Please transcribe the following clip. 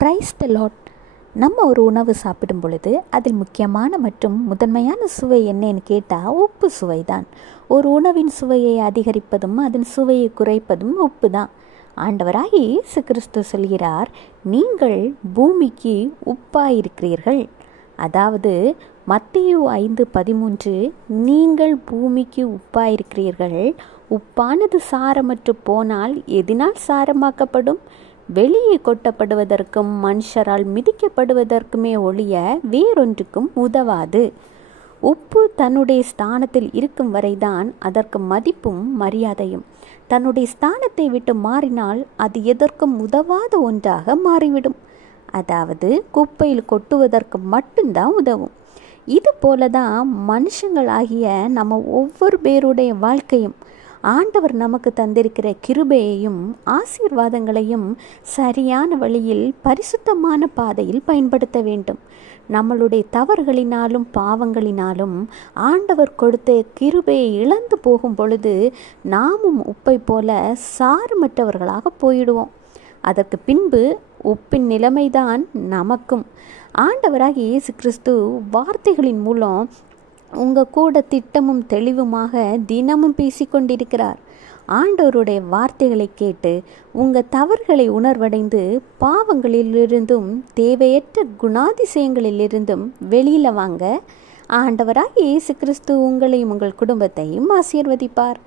Praise the Lord. நம்ம ஒரு உணவு சாப்பிடும் பொழுது அதில் முக்கியமான மற்றும் முதன்மையான சுவை என்னன்னு கேட்டால் உப்பு சுவை தான். ஒரு உணவின் சுவையை அதிகரிப்பதும் அதன் சுவையை குறைப்பதும் உப்பு தான். ஆண்டவராகிய இயேசு கிறிஸ்து சொல்கிறார், நீங்கள் பூமிக்கு உப்பாயிருக்கிறீர்கள். அதாவது மத்தேயு 5:13, நீங்கள் பூமிக்கு உப்பாயிருக்கிறீர்கள். உப்பானது சாரமற்று போனால் எதினால் சாரமாக்கப்படும்? வெளியே கொட்டப்படுவதற்கும் மனுஷரால் மிதிக்கப்படுவதற்குமே ஒழிய வேறொன்றுக்கும் உதவாது. உப்பு தன்னுடைய ஸ்தானத்தில் இருக்கும் வரைதான் அதற்கு மதிப்பும் மரியாதையும். தன்னுடைய ஸ்தானத்தை விட்டு மாறினால் அது எதற்கும் உதவாத ஒன்றாக மாறிவிடும். அதாவது குப்பையில் கொட்டுவதற்கு மட்டும்தான் உதவும். இது போல தான் மனுஷங்களாகிய நம்ம ஒவ்வொரு பேருடைய வாழ்க்கையும். ஆண்டவர் நமக்கு தந்திருக்கிற கிருபையையும் ஆசீர்வாதங்களையும் சரியான வழியில் பரிசுத்தமான பாதையில் பயன்படுத்த வேண்டும். நம்மளுடைய தவறுகளினாலும் பாவங்களினாலும் ஆண்டவர் கொடுத்த கிருபையை இழந்து போகும் பொழுது நாமும் உப்பை போல சாரமற்றவர்களாக போயிடுவோம். அதற்கு பின்பு உப்பின் நிலைமைதான் நமக்கும். ஆண்டவராகிய இயேசு கிறிஸ்து வார்த்தைகளின் மூலம் உங்கள் கூட திட்டமும் தெளிவுமாக தினமும் பேசிக்கொண்டிருக்கிறார். ஆண்டவருடைய வார்த்தைகளை கேட்டு உங்கள் தவறுகளை உணர்வடைந்து பாவங்களிலிருந்தும் தேவையற்ற குணாதிசயங்களிலிருந்தும் வெளியில் வாங்க. ஆண்டவராகிய இயேசு கிறிஸ்து உங்களையும் உங்கள் குடும்பத்தையும் ஆசீர்வதிப்பார்.